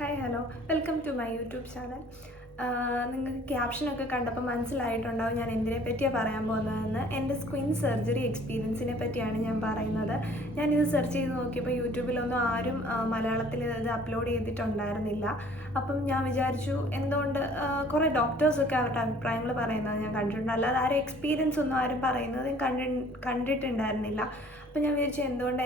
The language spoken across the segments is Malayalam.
Hi hello welcome to my YouTube channel. നിങ്ങൾക്ക് ക്യാപ്ഷനൊക്കെ കണ്ടപ്പോൾ മനസ്സിലായിട്ടുണ്ടാവും ഞാൻ എന്തിനെ പറ്റിയാണ് പറയാൻ പോകുന്നതെന്ന്. എൻ്റെ സ്ക്വിൻ സർജറി എക്സ്പീരിയൻസിനെ പറ്റിയാണ് ഞാൻ പറയുന്നത്. ഞാനിത് സെർച്ച് ചെയ്ത് നോക്കിയപ്പോൾ യൂട്യൂബിലൊന്നും ആരും മലയാളത്തിൽ ഇത് അപ്ലോഡ് ചെയ്തിട്ടുണ്ടായിരുന്നില്ല. അപ്പം ഞാൻ വിചാരിച്ചു എന്തുകൊണ്ട് കുറേ ഡോക്ടേഴ്സൊക്കെ അവരുടെ അഭിപ്രായങ്ങൾ പറയുന്നത് ഞാൻ കണ്ടിട്ടുണ്ട്, അല്ലാതെ ആരും എക്സ്പീരിയൻസ് ഒന്നും ആരും പറയുന്നത് കണ്ടിട്ടുണ്ടായിരുന്നില്ല. അപ്പോൾ ഞാൻ വിചാരിച്ചു എന്തുകൊണ്ട്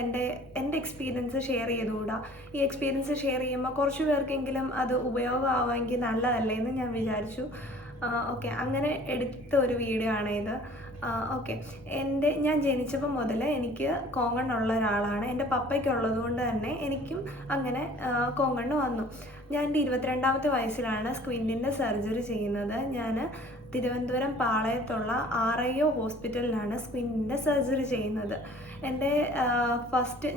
എൻ്റെ എക്സ്പീരിയൻസ് ഷെയർ ചെയ്തുകൂടാ. ഈ എക്സ്പീരിയൻസ് ഷെയർ ചെയ്യുമ്പോൾ കുറച്ച് പേർക്കെങ്കിലും അത് ഉപയോഗമാവുമെങ്കിൽ നല്ലതല്ലേ എന്ന് ഞാൻ വിചാരിച്ചു. ഓക്കെ, അങ്ങനെ എടുത്ത ഒരു വീഡിയോ ആണ് ഇത്. ഓക്കെ, ഞാൻ ജനിച്ചപ്പോൾ മുതൽ എനിക്ക് കോങ്കണ്ണുള്ള ഒരാളാണ്. എൻ്റെ പപ്പയ്ക്കുള്ളത് കൊണ്ട് തന്നെ എനിക്കും അങ്ങനെ കോങ്കണ്ണ് വന്നു. ഞാൻ എൻ്റെ 22ാമത്തെ വയസ്സിലാണ് സ്ക്വിൻറ്റിൻ്റെ സർജറി ചെയ്യുന്നത്. ഞാൻ തിരുവനന്തപുരം പാളയത്തുള്ള RIO ഹോസ്പിറ്റലിലാണ് സ്ക്വിൻറ്റിൻ്റെ സർജറി ചെയ്യുന്നത്. എൻ്റെ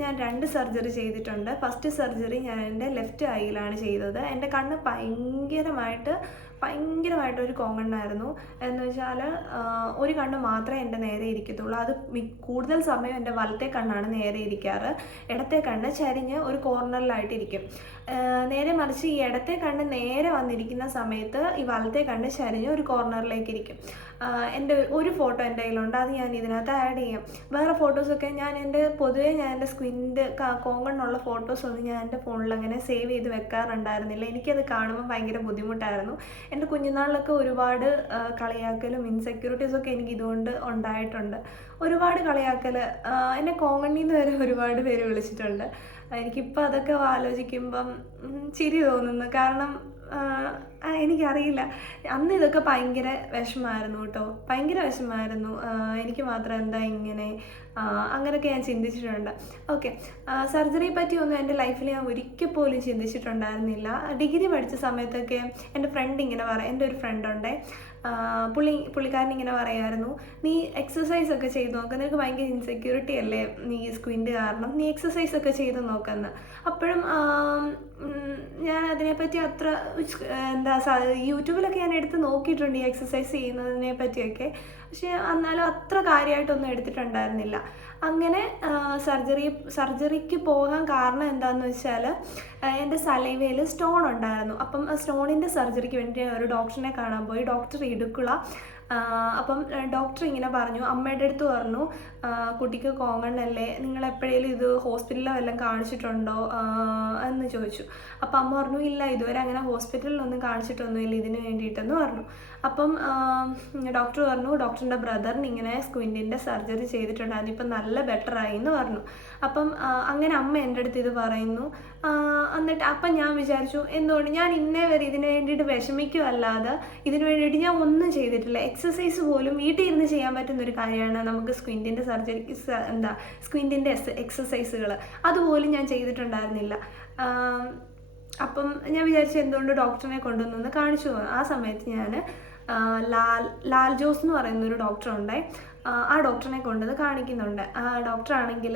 ഞാൻ 2 സർജറി ചെയ്തിട്ടുണ്ട്. ഫസ്റ്റ് സർജറി ഞാൻ എൻ്റെ ലെഫ്റ്റ് ഐയിലാണ് ചെയ്തത്. എൻ്റെ കണ്ണ് ഭയങ്കരമായിട്ടൊരു കോങ്കണ്ണായിരുന്നു. എന്ന് വെച്ചാൽ ഒരു കണ്ണ് മാത്രമേ എൻ്റെ നേരെ ഇരിക്കത്തുള്ളൂ. അത് കൂടുതൽ സമയം എൻ്റെ വലത്തെ കണ്ണാണ് നേരെ ഇരിക്കാറ്. ഇടത്തെ കണ്ണ് ചരിഞ്ഞ് ഒരു കോർണറിലായിട്ടിരിക്കും. നേരെ മറിച്ച് ഈ ഇടത്തെ കണ്ണ് നേരെ വന്നിരിക്കുന്ന സമയത്ത് ഈ വലത്തെ കണ്ണ് ചരിഞ്ഞ് ഒരു കോർണറിലേക്ക് ഇരിക്കും. എൻ്റെ ഒരു ഫോട്ടോ എൻ്റെ കയ്യിലുണ്ട്, അത് ഞാൻ ഇതിനകത്ത് ആഡ് ചെയ്യാം. വേറെ ഫോട്ടോസൊക്കെ പൊതുവേ ഞാൻ എൻ്റെ സ്ക്വിൻ്റെ കോങ്കണ്ണുള്ള ഫോട്ടോസൊന്നും ഞാൻ എൻ്റെ ഫോണിൽ അങ്ങനെ സേവ് ചെയ്ത് വെക്കാറുണ്ടായിരുന്നില്ല. എനിക്കത് കാണുമ്പോൾ ഭയങ്കര ബുദ്ധിമുട്ടായിരുന്നു. എൻ്റെ കുഞ്ഞുനാളിലൊക്കെ ഒരുപാട് കളിയാക്കലും ഇൻസെക്യൂരിറ്റീസൊക്കെ എനിക്ക് ഇതുകൊണ്ട് ഉണ്ടായിട്ടുണ്ട്. ഒരുപാട് കളിയാക്കൽ, എന്നെ കോങ്കണ്ണിന്ന് വരെ ഒരുപാട് പേര് വിളിച്ചിട്ടുണ്ട്. എനിക്കിപ്പോൾ അതൊക്കെ ആലോചിക്കുമ്പം ചിരി തോന്നുന്നു. കാരണം എനിക്കറിയില്ല, അന്ന് ഇതൊക്കെ ഭയങ്കര വിഷമമായിരുന്നു കേട്ടോ, ഭയങ്കര വിഷമമായിരുന്നു. എനിക്ക് മാത്രം എന്താ ഇങ്ങനെ, അങ്ങനെയൊക്കെ ഞാൻ ചിന്തിച്ചിട്ടുണ്ട്. ഓക്കെ, സർജറിയെ പറ്റിയൊന്നും എൻ്റെ ലൈഫിൽ ഞാൻ ഒരിക്കൽ പോലും ചിന്തിച്ചിട്ടുണ്ടായിരുന്നില്ല. ഡിഗ്രി പഠിച്ച സമയത്തൊക്കെ എൻ്റെ ഫ്രണ്ട് ഇങ്ങനെ എൻ്റെ ഒരു ഫ്രണ്ടുണ്ടേ, പുള്ളിക്കാരൻ ഇങ്ങനെ പറയായിരുന്നു, നീ എക്സസൈസ് ഒക്കെ ചെയ്ത് നോക്ക്, നിനക്ക് ഭയങ്കര ഇൻസെക്യൂരിറ്റി അല്ലേ നീ സ്ക്വിൻറ്റ് കാരണം, നീ എക്സസൈസ് ഒക്കെ ചെയ്ത് നോക്കെന്ന്. അപ്പോഴും ഞാൻ അതിനെപ്പറ്റി അത്ര യൂട്യൂബിലൊക്കെ ഞാൻ എടുത്ത് നോക്കിയിട്ടുണ്ട് ഈ എക്സസൈസ് ചെയ്യുന്നതിനെ പറ്റിയൊക്കെ, പക്ഷേ എന്നാലും അത്ര കാര്യമായിട്ടൊന്നും എടുത്തിട്ടുണ്ടായിരുന്നില്ല. അങ്ങനെ സർജറിക്ക് പോകാൻ കാരണം എന്താണെന്ന് വെച്ചാൽ എൻ്റെ സലൈവയിൽ സ്റ്റോൺ ഉണ്ടായിരുന്നു. അപ്പം സ്റ്റോണിൻ്റെ സർജറിക്ക് വേണ്ടി ഒരു ഡോക്ടറിനെ കാണാൻ പോയി. ഡോക്ടർ ഇടുക്കുള. അപ്പം ഡോക്ടർ ഇങ്ങനെ പറഞ്ഞു, അമ്മയുടെ അടുത്ത് പറഞ്ഞു, കുട്ടിക്ക് കോങ്കണ്ണല്ലേ, നിങ്ങൾ എപ്പോഴേലും ഇത് ഹോസ്പിറ്റലിലോ വല്ലതും കാണിച്ചിട്ടുണ്ടോ എന്ന് ചോദിച്ചു. അപ്പം അമ്മ പറഞ്ഞു, ഇല്ല, ഇതുവരെ അങ്ങനെ ഹോസ്പിറ്റലിലൊന്നും കാണിച്ചിട്ടൊന്നുമില്ല ഇതിന് വേണ്ടിയിട്ടെന്ന് പറഞ്ഞു. അപ്പം ഡോക്ടർ പറഞ്ഞു, ഡോക്ടറിൻ്റെ ബ്രദറിന് ഇങ്ങനെ സ്ക്വിൻറ്റിൻ്റെ സർജറി ചെയ്തിട്ടുണ്ടായിരുന്നു, ഇപ്പം നല്ല ബെറ്ററായി എന്ന് പറഞ്ഞു. അപ്പം അങ്ങനെ അമ്മ എൻ്റെ അടുത്ത് ഇത് പറയുന്നു. എന്നിട്ട് അപ്പം ഞാൻ വിചാരിച്ചു, എന്തുകൊണ്ട് ഞാൻ ഇന്നേ വരെ ഇതിന് വേണ്ടിയിട്ട് വിഷമിക്കുമല്ലാതെ ഇതിന് വേണ്ടിയിട്ട് ഞാൻ ഒന്നും ചെയ്തിട്ടില്ല. എക്സസൈസ് പോലും വീട്ടിൽ ഇരുന്ന് ചെയ്യാൻ പറ്റുന്നൊരു കാര്യമാണ് നമുക്ക് സ്ക്വിൻറ്റിൻ്റെ സർജറിക്ക് സ്ക്വിൻറ്റിൻ്റെ എക്സസൈസുകൾ, അതുപോലും ഞാൻ ചെയ്തിട്ടുണ്ടായിരുന്നില്ല. അപ്പം ഞാൻ വിചാരിച്ചു എന്തുകൊണ്ട് ഡോക്ടറിനെ കൊണ്ടുവന്നൊന്ന് കാണിച്ചു പോകും. ആ സമയത്ത് ഞാൻ ലാൽ ജോസ് എന്ന് പറയുന്നൊരു ഡോക്ടറുണ്ടേ, ആ ഡോക്ടറിനെ കൊണ്ടത് കാണിക്കുന്നുണ്ട്. ആ ഡോക്ടറാണെങ്കിൽ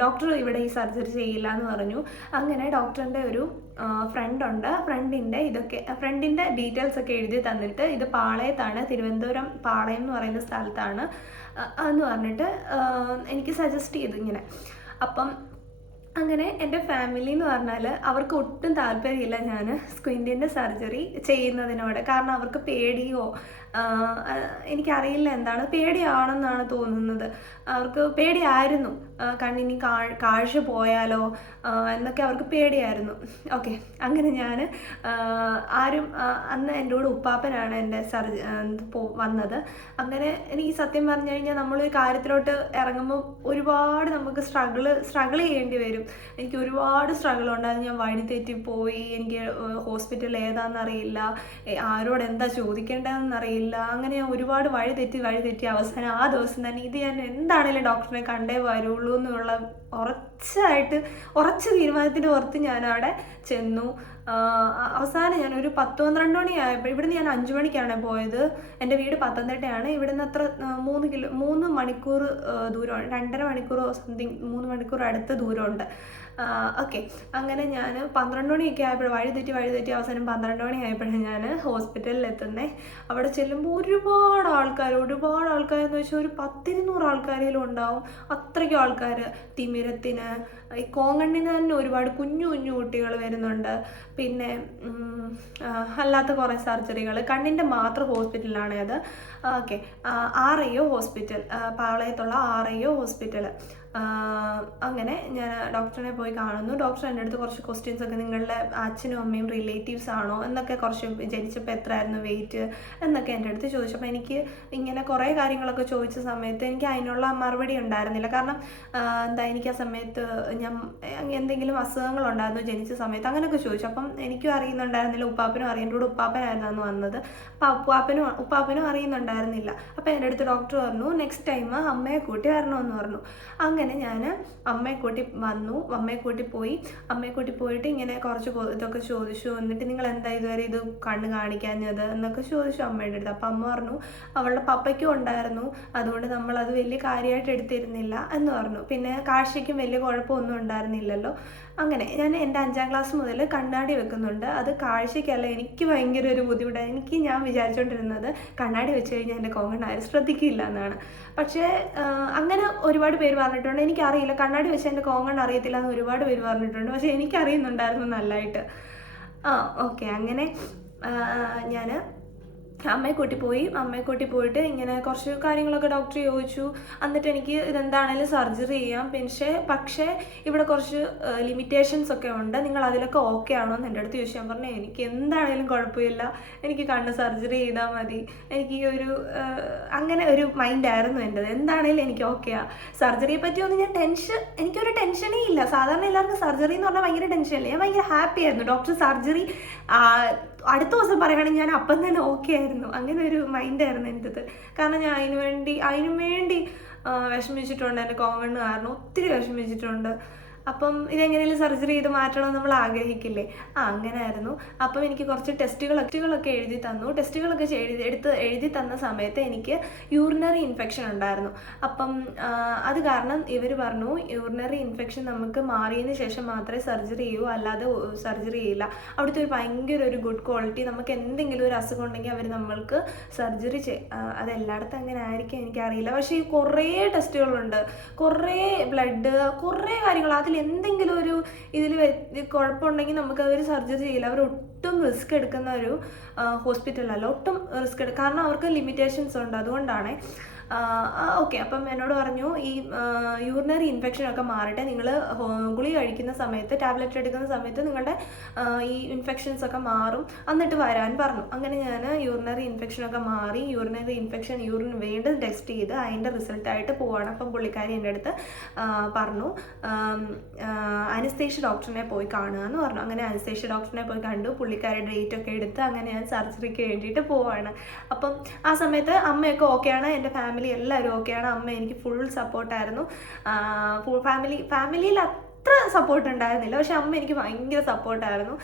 ഡോക്ടർ ഇവിടെ ഈ സർജറി ചെയ്യില്ല എന്ന് പറഞ്ഞു. അങ്ങനെ ഡോക്ടറിൻ്റെ ഒരു ഫ്രണ്ടുണ്ട്. ഫ്രണ്ടിൻ്റെ ഡീറ്റെയിൽസ് ഒക്കെ എഴുതി തന്നിട്ട്, ഇത് പാളയത്താണ്, തിരുവനന്തപുരം പാളയം എന്ന് പറയുന്ന സ്ഥലത്താണ് എന്ന് പറഞ്ഞിട്ട് എനിക്ക് സജസ്റ്റ് ചെയ്തു ഇങ്ങനെ. അപ്പം അങ്ങനെ എൻ്റെ ഫാമിലി എന്ന് പറഞ്ഞാൽ അവർക്ക് ഒട്ടും താല്പര്യമില്ല ഞാൻ സ്ക്വിൻറ്റിൻ്റെ സർജറി ചെയ്യുന്നതിനോട്. കാരണം അവർക്ക് പേടിയോ, എനിക്കറിയില്ല എന്താണ്, പേടിയാണെന്നാണ് തോന്നുന്നത്. അവർക്ക് പേടിയായിരുന്നു, കണ്ണിനി കാഴ്ച പോയാലോ എന്നൊക്കെ അവർക്ക് പേടിയായിരുന്നു. ഓക്കെ, അങ്ങനെ ഞാൻ അന്ന് എൻ്റെ കൂടെ ഉപ്പാപ്പനാണ് എൻ്റെ വന്നത്. അങ്ങനെ എനിക്ക് സത്യം പറഞ്ഞു കഴിഞ്ഞാൽ നമ്മളൊരു കാര്യത്തിലോട്ട് ഇറങ്ങുമ്പോൾ ഒരുപാട് നമുക്ക് സ്ട്രഗിൾ ചെയ്യേണ്ടി വരും. എനിക്ക് ഒരുപാട് സ്ട്രഗിളുണ്ട്. അത് ഞാൻ വഴി തെറ്റിപ്പോയി, എനിക്ക് ഹോസ്പിറ്റൽ ഏതാണെന്നറിയില്ല, ആരോട് എന്താ ചോദിക്കേണ്ടതെന്നറിയില്ല. അങ്ങനെ ഞാൻ ഒരുപാട് വഴി തെറ്റി അവസാനം ആ ദിവസം തന്നെ ഇത് ഞാൻ എന്താണേലും ഡോക്ടറിനെ കണ്ടേ വരുള്ളൂ എന്നുള്ള ഉറച്ച തീരുമാനത്തിൻ്റെ പുറത്ത് ഞാൻ അവിടെ ചെന്നു. അവസാനം ഞാൻ ഒരു 10-12 മണിയായപ്പോൾ, ഇവിടുന്ന് ഞാൻ 5 മണിക്കാണ് പോയത്. എൻ്റെ വീട് പത്തനംതിട്ടയാണ്. ഇവിടുന്ന് അത്ര 3 മണിക്കൂർ ദൂരമാണ്, 2.5 മണിക്കൂർ സംതിങ്, 3 മണിക്കൂർ അടുത്ത ദൂരമുണ്ട്. ഓക്കെ, അങ്ങനെ ഞാൻ 12 മണിയൊക്കെ ആയപ്പോൾ വഴി തെറ്റി അവസാനം 12 മണിയായപ്പോഴാണ് ഞാൻ ഹോസ്പിറ്റലിൽ എത്തുന്നത്. അവിടെ ചെല്ലുമ്പോൾ ഒരുപാട് ആൾക്കാർ എന്ന് വെച്ചാൽ ഒരു 10-200 ആൾക്കാരെങ്കിലും ഉണ്ടാവും. അത്രയ്ക്കും ആൾക്കാർ തിമിരത്തിന്, ഈ കോങ്കണ്ണിന് തന്നെ ഒരുപാട് കുഞ്ഞു കുഞ്ഞു കുട്ടികൾ വരുന്നുണ്ട്. പിന്നെ അല്ലാത്ത കുറേ സർജറികൾ, കണ്ണിൻ്റെ മാത്രം ഹോസ്പിറ്റലാണ് അത്. ഓക്കെ, RIO ഹോസ്പിറ്റൽ, പാളയത്തുള്ള RIO ഹോസ്പിറ്റൽ. അങ്ങനെ ഞാൻ ഡോക്ടറിനെ പോയി കാണുന്നു. ഡോക്ടർ എൻ്റെ അടുത്ത് കുറച്ച് ക്വസ്റ്റ്യൻസ് ഒക്കെ, നിങ്ങളുടെ അച്ഛനും അമ്മയും റിലേറ്റീവ്സ് ആണോ എന്നൊക്കെ, കുറച്ച് ജനിച്ചപ്പോൾ എത്രയായിരുന്നു വെയിറ്റ് എന്നൊക്കെ എൻ്റെ അടുത്ത് ചോദിച്ചപ്പോൾ എനിക്ക് ഇങ്ങനെ കുറേ കാര്യങ്ങളൊക്കെ ചോദിച്ച സമയത്ത് എനിക്ക് അതിനുള്ള മറുപടി ഉണ്ടായിരുന്നില്ല. കാരണം എനിക്ക് ആ സമയത്ത് ഞാൻ എന്തെങ്കിലും അസുഖങ്ങളുണ്ടായിരുന്നു ജനിച്ച സമയത്ത്, അങ്ങനെയൊക്കെ ചോദിച്ചു. അപ്പം എനിക്കും അറിയുന്നുണ്ടായിരുന്നില്ല, ഉപ്പാപ്പനും അറിയാൻ കൂടെ ഉപ്പാപ്പനായിരുന്നു അന്ന് വന്നത്. അപ്പം ഉപ്പാപ്പനും അറിയുന്നുണ്ടായിരുന്നില്ല. അപ്പം എൻ്റെ അടുത്ത് ഡോക്ടർ പറഞ്ഞു നെക്സ്റ്റ് ടൈം അമ്മയെ കൂട്ടി വരണമെന്ന് പറഞ്ഞു. അങ്ങനെ ഞാൻ അമ്മയെ കൂട്ടി വന്നു. അമ്മയെ കൂട്ടി പോയിട്ട് ഇങ്ങനെ കുറച്ച് ഇതൊക്കെ ചോദിച്ചു. എന്നിട്ട് നിങ്ങൾ എന്താ ഇതുവരെ ഇത് കണ്ണ് കാണിക്കാഞ്ഞത് എന്നൊക്കെ ചോദിച്ചു അമ്മയുടെ അടുത്ത്. അപ്പം അമ്മ പറഞ്ഞു അവളുടെ പപ്പയ്ക്കും ഉണ്ടായിരുന്നു, അതുകൊണ്ട് നമ്മളത് വലിയ കാര്യമായിട്ട് എടുത്തിരുന്നില്ല എന്ന് പറഞ്ഞു. പിന്നെ കാഴ്ചയ്ക്കും വലിയ കുഴപ്പമൊന്നും ഉണ്ടായിരുന്നില്ലല്ലോ. അങ്ങനെ ഞാൻ എൻ്റെ 5ാം ക്ലാസ് മുതൽ കണ്ണാടി വെക്കുന്നുണ്ട്. അത് കാഴ്ചയ്ക്കല്ല, എനിക്ക് ഭയങ്കര ഒരു ബുദ്ധിമുട്ടാണ്. ഞാൻ വിചാരിച്ചുകൊണ്ടിരുന്നത് കണ്ണാടി വെച്ച് കഴിഞ്ഞാൽ എൻ്റെ കോങ്കണ്ണ് ആരും ശ്രദ്ധിക്കില്ല എന്നാണ്. പക്ഷേ അങ്ങനെ ഒരുപാട് പേര് പറഞ്ഞിട്ടുണ്ട്. എനിക്കറിയില്ല, കണ്ണാടി വെച്ച് എൻ്റെ കോങ്കണ്ണ് അറിയത്തില്ല എന്ന് ഒരുപാട് പേര് പറഞ്ഞിട്ടുണ്ട്. പക്ഷേ എനിക്കറിയുന്നുണ്ടായിരുന്നു നല്ലതായിട്ട്. ഓക്കെ, അങ്ങനെ ഞാൻ അമ്മയെ കൂട്ടി പോയിട്ട് ഇങ്ങനെ കുറച്ച് കാര്യങ്ങളൊക്കെ ഡോക്ടർ ചോദിച്ചു. എന്നിട്ട് എനിക്ക് ഇതെന്താണേലും സർജറി ചെയ്യാം, പക്ഷേ ഇവിടെ കുറച്ച് ലിമിറ്റേഷൻസ് ഒക്കെ ഉണ്ട്, നിങ്ങൾ അതിലൊക്കെ ഓക്കെ ആണോ എന്ന് എൻ്റെ അടുത്ത് ചോദിച്ചു. ഞാൻ പറഞ്ഞു എനിക്ക് എന്താണേലും കുഴപ്പമില്ല, എനിക്ക് കണ്ണ് സർജറി ചെയ്താൽ മതി. എനിക്ക് അങ്ങനെ ഒരു മൈൻഡായിരുന്നു എൻ്റെത്. എന്താണേലും എനിക്ക് ഓക്കെയാണ്. സർജറിയെ പറ്റിയൊന്നും എനിക്കൊരു ടെൻഷനേ ഇല്ല. സാധാരണ എല്ലാവർക്കും സർജറി എന്ന് പറഞ്ഞാൽ ഭയങ്കര ടെൻഷനല്ലേ. ഞാൻ ഭയങ്കര ഹാപ്പി ആയിരുന്നു. ഡോക്ടർ സർജറി അടുത്ത ദിവസം പറയുകയാണെങ്കിൽ ഞാൻ അപ്പം തന്നെ ഓക്കെ ആയിരുന്നു. അങ്ങനെ ഒരു മൈൻഡായിരുന്നു എൻ്റെത്. കാരണം ഞാൻ അതിനു വേണ്ടി വിഷമിച്ചിട്ടുണ്ട്. എൻ്റെ കോങ്കണ്ണ് കാരണം ഒത്തിരി വിഷമിച്ചിട്ടുണ്ട്. അപ്പം ഇതെങ്ങനെയും സർജറി ചെയ്ത് മാറ്റണമെന്ന് നമ്മൾ ആഗ്രഹിക്കില്ലേ. അങ്ങനെ ആയിരുന്നു. അപ്പം എനിക്ക് കുറച്ച് ടെസ്റ്റുകളൊക്കെ എഴുതി തന്നു. ടെസ്റ്റുകളൊക്കെ എഴുതി തന്ന സമയത്ത് എനിക്ക് യൂറിനറി ഇൻഫെക്ഷൻ ഉണ്ടായിരുന്നു. അപ്പം അത് കാരണം ഇവർ പറഞ്ഞു യൂറിനറി ഇൻഫെക്ഷൻ നമുക്ക് മാറിയതിന് ശേഷം മാത്രമേ സർജറി ചെയ്യൂ, അല്ലാതെ സർജറി ചെയ്യില്ല. അവിടുത്തെ ഭയങ്കര ഒരു ഗുഡ് ക്വാളിറ്റി. നമുക്ക് എന്തെങ്കിലും ഒരു അസുഖം ഉണ്ടെങ്കിൽ അവർ നമ്മൾക്ക് സർജറി അതെല്ലായിടത്തും അങ്ങനെ ആയിരിക്കും എനിക്കറിയില്ല. പക്ഷേ ഈ കുറേ ടെസ്റ്റുകളുണ്ട്, കുറേ ബ്ലഡ്, കുറേ കാര്യങ്ങൾ. അതിൽ എന്തെങ്കിലും ഒരു ഇതിൽ കുഴപ്പമുണ്ടെങ്കിൽ നമുക്ക് അവർ സർജറി ചെയ്യില്ല. അവർ ഒട്ടും റിസ്ക് എടുക്കുന്ന ഒരു ഹോസ്പിറ്റലല്ല, ഒട്ടും റിസ്ക് കാരണം അവർക്ക് ലിമിറ്റേഷൻസ് ഉണ്ട്. അതുകൊണ്ടാണ്. ഓക്കെ, അപ്പം എന്നോട് പറഞ്ഞു ഈ യൂറിനറി ഇൻഫെക്ഷനൊക്കെ മാറട്ടെ, നിങ്ങൾ ഗുളിക കഴിക്കുന്ന സമയത്ത്, ടാബ്ലറ്റ് എടുക്കുന്ന സമയത്ത് നിങ്ങളുടെ ഈ ഇൻഫെക്ഷൻസ് ഒക്കെ മാറും, എന്നിട്ട് വരാൻ പറഞ്ഞു. അങ്ങനെ ഞാൻ യൂറിനറി ഇൻഫെക്ഷനൊക്കെ മാറി. യൂറിൻ വീണ്ടും ടെസ്റ്റ് ചെയ്ത് അതിൻ്റെ റിസൾട്ടായിട്ട് പോവാണ്. അപ്പം പുള്ളിക്കാരി എൻ്റെ അടുത്ത് പറഞ്ഞു അനസ്തേഷ്യ ഡോക്ടറിനെ പോയി കാണുക എന്ന് പറഞ്ഞു. അങ്ങനെ അനസ്തേഷ്യ ഡോക്ടറിനെ പോയി കണ്ടു. പുള്ളിക്കാരി ഡേറ്റ് ഒക്കെ എടുത്ത് അങ്ങനെ ഞാൻ സർജറിക്ക് വേണ്ടിയിട്ട് പോവാണ്. അപ്പം ആ സമയത്ത് അമ്മയൊക്കെ ഓക്കെയാണ്, എൻ്റെ ഫാമിലി എല്ലാവരും ഓക്കെയാണ്. അമ്മ എനിക്ക് ഫുൾ സപ്പോർട്ടായിരുന്നു. ഫാമിലിയിൽ അത്ര സപ്പോർട്ട് ഉണ്ടായിരുന്നില്ല, പക്ഷെ അമ്മ എനിക്ക് ഭയങ്കര സപ്പോർട്ടായിരുന്നു.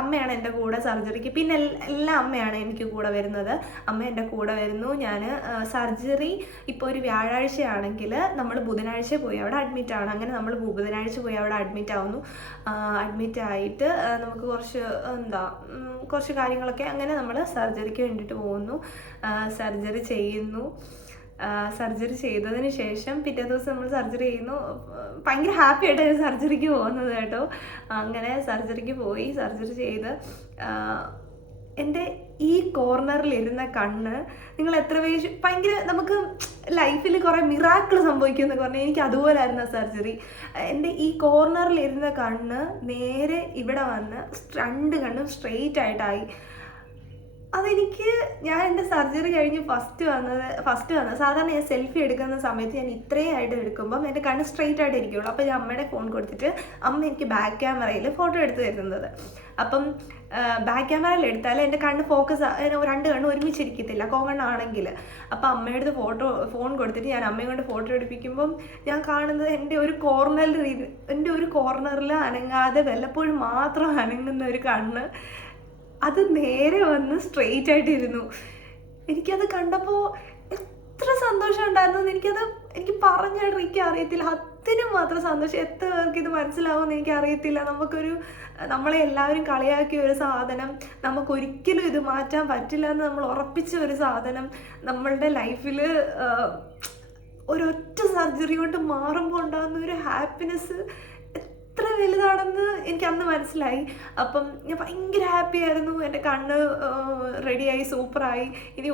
അമ്മയാണ് എൻ്റെ കൂടെ സർജറിക്ക്. പിന്നെ എല്ലാം അമ്മയാണ് എനിക്ക് കൂടെ വരുന്നത്. അമ്മ എൻ്റെ കൂടെ വരുന്നു. ഞാൻ സർജറി ഇപ്പോൾ ഒരു വ്യാഴാഴ്ചയാണെങ്കിൽ നമ്മൾ ബുധനാഴ്ച പോയി അവിടെ അഡ്മിറ്റാണ്. അങ്ങനെ നമ്മൾ ബുധനാഴ്ച പോയി അവിടെ അഡ്മിറ്റാവുന്നു. അഡ്മിറ്റായിട്ട് നമുക്ക് കുറച്ച് കാര്യങ്ങളൊക്കെ, അങ്ങനെ നമ്മൾ സർജറിക്ക് വേണ്ടിയിട്ട് പോകുന്നു. സർജറി ചെയ്യുന്നു. സർജറി ചെയ്തതിന് ശേഷം പിറ്റേ ദിവസം നമ്മൾ സർജറി ചെയ്യുന്നു. ഭയങ്കര ഹാപ്പി ആയിട്ടാണ് സർജറിക്ക് പോകുന്നത് കേട്ടോ. അങ്ങനെ സർജറിക്ക് പോയി, സർജറി ചെയ്ത് എൻ്റെ ഈ കോർണറിലിരുന്ന കണ്ണ് നിങ്ങൾ എത്ര ഭയങ്കര നമുക്ക് ലൈഫിൽ കുറേ മിറാക്കിൾ സംഭവിക്കുമെന്നൊക്കെ പറഞ്ഞാൽ എനിക്ക് അതുപോലായിരുന്നു ആ സർജറി. എൻ്റെ ഈ കോർണറിലിരുന്ന കണ്ണ് നേരെ ഇവിടെ വന്ന് 2 കണ്ണും സ്ട്രെയിറ്റ് ആയിട്ടായി. ഞാൻ എൻ്റെ സർജറി കഴിഞ്ഞ് ഫസ്റ്റ് വന്നത് സാധാരണ ഞാൻ സെൽഫി എടുക്കുന്ന സമയത്ത് ഞാൻ ഇത്രയായിട്ട് എടുക്കുമ്പം എൻ്റെ കണ്ണ് സ്ട്രെയിറ്റ് ആയിട്ട് ഇരിക്കുള്ളൂ. അപ്പോൾ ഞാൻ അമ്മയുടെ ഫോൺ കൊടുത്തിട്ട് അമ്മ എനിക്ക് ബാക്ക് ക്യാമറയിൽ ഫോട്ടോ എടുത്ത് തരുന്നത്. അപ്പം ബാക്ക് ക്യാമറയിൽ എടുത്താൽ എൻ്റെ കണ്ണ് ഫോക്കസ് 2 കണ്ണ് ഒരുമിച്ചിരിക്കത്തില്ല, കോങ്കണ്ണാണെങ്കിൽ. അപ്പോൾ അമ്മയുടെ അടുത്ത് ഫോൺ കൊടുത്തിട്ട് ഞാൻ അമ്മയെ കൊണ്ട് ഫോട്ടോ എടുപ്പിക്കുമ്പം ഞാൻ കാണുന്നത് എൻ്റെ ഒരു കോർണറിൽ അനങ്ങാതെ വല്ലപ്പോഴും മാത്രം അനങ്ങുന്ന ഒരു കണ്ണ്, അത് നേരെ വന്ന് സ്ട്രെയിറ്റ് ആയിട്ടിരുന്നു. എനിക്കത് കണ്ടപ്പോൾ എത്ര സന്തോഷം ഉണ്ടായിരുന്നു എനിക്ക് പറഞ്ഞറിയിക്കാൻ അറിയത്തില്ല. അതിനും മാത്രം സന്തോഷം. എത്ര പേർക്ക് ഇത് മനസ്സിലാവുമെന്ന് എനിക്കറിയത്തില്ല. നമ്മളെ എല്ലാവരും കളിയാക്കിയ ഒരു സാധനം, നമുക്കൊരിക്കലും ഇത് മാറ്റാൻ പറ്റില്ല എന്ന് നമ്മൾ ഉറപ്പിച്ച ഒരു സാധനം നമ്മളുടെ ലൈഫിൽ ഒരൊറ്റ സർജറി കൊണ്ട് മാറുമ്പോൾ ഉണ്ടാകുന്ന ഒരു ഹാപ്പിനെസ് വലുതാണെന്ന് എനിക്ക് അന്ന് മനസ്സിലായി. അപ്പം ഞാൻ ഭയങ്കര ഹാപ്പി ആയിരുന്നു. എൻ്റെ കണ്ണ് റെഡിയായി, സൂപ്പറായി. ഇനി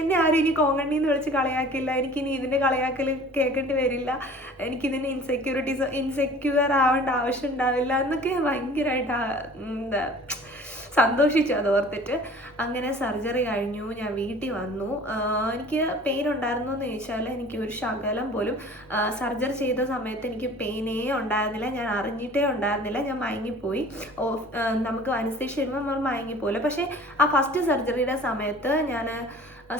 എന്നെ ആരും ഇനി കോങ്കണ്ണിന്ന് വിളിച്ച് കളിയാക്കില്ല. എനിക്കിനി ഇതിൻ്റെ കളയാക്കൽ കേൾക്കേണ്ടി വരില്ല. എനിക്കിതിന് ഇൻസെക്യൂർ ആവേണ്ട ആവശ്യം ഉണ്ടാവില്ല എന്നൊക്കെ ഭയങ്കരമായിട്ട് എന്താ സന്തോഷിച്ചു അത് ഓർത്തിട്ട്. അങ്ങനെ സർജറി കഴിഞ്ഞു, ഞാൻ വീട്ടിൽ വന്നു. എനിക്ക് പെയിൻ ഉണ്ടായിരുന്നു എന്ന് ചോദിച്ചാൽ എനിക്ക് ഒരു ശകലം പോലും സർജറി ചെയ്ത സമയത്ത് എനിക്ക് പെയിനേ ഉണ്ടായിരുന്നില്ല. ഞാൻ അറിഞ്ഞിട്ടേ ഉണ്ടായിരുന്നില്ല. ഞാൻ മയങ്ങിപ്പോയി. നമുക്ക് അനസ്തേഷ്യ വരുമ്പോൾ നമ്മൾ മയങ്ങിപ്പോയില്ല. പക്ഷേ ആ ഫസ്റ്റ് സർജറിയുടെ സമയത്ത് ഞാൻ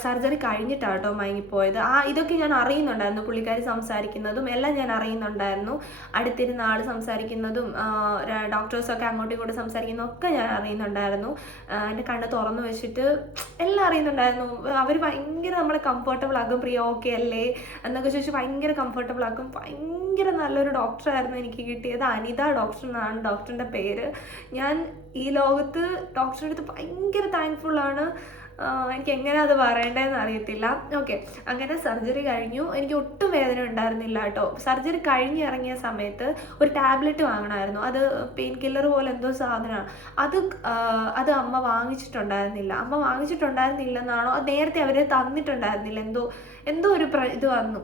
സർജറി കഴിഞ്ഞിട്ടാണ് കേട്ടോ മയങ്ങിപ്പോയത്. ഇതൊക്കെ ഞാൻ അറിയുന്നുണ്ടായിരുന്നു. പുള്ളിക്കാരി സംസാരിക്കുന്നതും എല്ലാം ഞാൻ അറിയുന്നുണ്ടായിരുന്നു. അടുത്തിരുന്ന ആൾ സംസാരിക്കുന്നതും ഡോക്ടേഴ്സൊക്കെ അങ്ങോട്ടും ഇങ്ങോട്ടും സംസാരിക്കുന്നതൊക്കെ ഞാൻ അറിയുന്നുണ്ടായിരുന്നു. എൻ്റെ കണ്ണ് തുറന്നു വെച്ചിട്ട് എല്ലാം അറിയുന്നുണ്ടായിരുന്നു. അവർ ഭയങ്കര നമ്മളെ കംഫർട്ടബിൾ ആക്കും. പ്രിയ ഓക്കെ അല്ലേ എന്നൊക്കെ ചോദിച്ച് ഭയങ്കര കംഫർട്ടബിൾ ആക്കും. ഭയങ്കര നല്ലൊരു ഡോക്ടറായിരുന്നു എനിക്ക് കിട്ടിയത്. അനിത ഡോക്ടർ എന്നാണ് ഡോക്ടറിൻ്റെ പേര്. ഞാൻ ഈ ലോകത്ത് ഡോക്ടറുടെ അടുത്ത് ഭയങ്കര താങ്ക്ഫുള്ളാണ്. എനിക്ക് എങ്ങനെ അത് പറയേണ്ടതെന്ന് അറിയത്തില്ല. ഓക്കെ, അങ്ങനെ സർജറി കഴിഞ്ഞു. എനിക്ക് ഒട്ടും വേദന ഉണ്ടായിരുന്നില്ല കേട്ടോ. സർജറി കഴിഞ്ഞിറങ്ങിയ സമയത്ത് ഒരു ടാബ്ലറ്റ് വാങ്ങണമായിരുന്നു. അത് പെയിൻ കില്ലർ പോലെ എന്തോ സാധനമാണ്. അത് അമ്മ വാങ്ങിച്ചിട്ടുണ്ടായിരുന്നില്ലെന്നാണോ, അത് നേരത്തെ അവർ തന്നിട്ടുണ്ടായിരുന്നില്ല, എന്തോ ഒരു ഇത് വന്നു.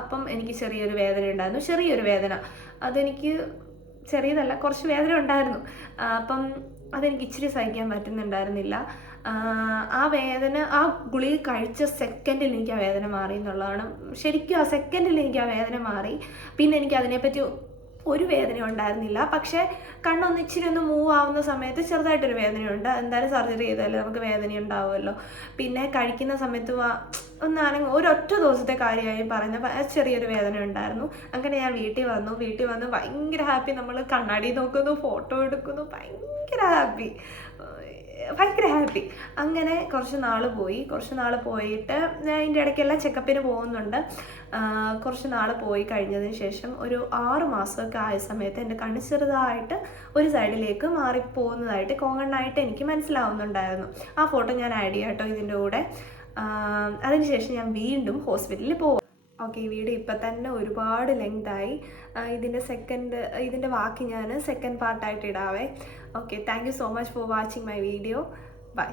അപ്പം എനിക്ക് ചെറിയൊരു വേദന ഉണ്ടായിരുന്നു. ചെറിയൊരു വേദന, അതെനിക്ക് ചെറിയതല്ല, കുറച്ച് വേദന ഉണ്ടായിരുന്നു. അപ്പം അതെനിക്ക് ഇച്ചിരി സഹിക്കാൻ പറ്റുന്നുണ്ടായിരുന്നില്ല. ആ വേദന, ആ ഗുളിക കഴിച്ച സെക്കൻഡിൽ എനിക്ക് ആ വേദന മാറി എന്നുള്ളതാണ്. ശരിക്കും ആ സെക്കൻഡിൽ എനിക്ക് ആ വേദന മാറി. പിന്നെ എനിക്ക് അതിനെപ്പറ്റി ഒരു വേദന ഉണ്ടായിരുന്നില്ല. പക്ഷേ ഇച്ചിരി ഒന്ന് മൂവ് ആവുന്ന സമയത്ത് ചെറുതായിട്ടൊരു വേദനയുണ്ട്. എന്തായാലും സർജറി ചെയ്താലും നമുക്ക് വേദന ഉണ്ടാവുമല്ലോ. പിന്നെ കഴിക്കുന്ന സമയത്ത് ഒരൊറ്റ ദിവസത്തെ കാര്യമായി പറഞ്ഞ ചെറിയൊരു വേദന ഉണ്ടായിരുന്നു. അങ്ങനെ ഞാൻ വീട്ടിൽ വന്നു ഭയങ്കര ഹാപ്പി. നമ്മൾ കണ്ണാടി നോക്കുന്നു, ഫോട്ടോ എടുക്കുന്നു, ഭയങ്കര ഹാപ്പി. അങ്ങനെ കുറച്ച് നാൾ പോയിട്ട് ഞാൻ ഇതിൻ്റെ ഇടയ്ക്കെല്ലാം ചെക്കപ്പിന് പോകുന്നുണ്ട്. കുറച്ച് നാൾ പോയി കഴിഞ്ഞതിന് ശേഷം ഒരു 6 മാസമൊക്കെ ആയ സമയത്ത് എൻ്റെ കണ്ണ് ചെറുതായിട്ട് ഒരു സൈഡിലേക്ക് മാറിപ്പോകുന്നതായിട്ട് കോങ്കണ്ണായിട്ട് എനിക്ക് മനസ്സിലാവുന്നുണ്ടായിരുന്നു. ആ ഫോട്ടോ ഞാൻ ആഡ് ചെയ്യാം കേട്ടോ ഇതിൻ്റെ കൂടെ. അതിനുശേഷം ഞാൻ വീണ്ടും ഹോസ്പിറ്റലിൽ പോകും. ഓക്കെ, ഈ വീഡിയോ ഇപ്പം തന്നെ ഒരുപാട് ലെങ്തായി. ഇതിൻ്റെ ബാക്കി ഞാൻ സെക്കൻഡ് പാർട്ടായിട്ട് ഇടാവേ. Okay, thank you so much for watching my video. By.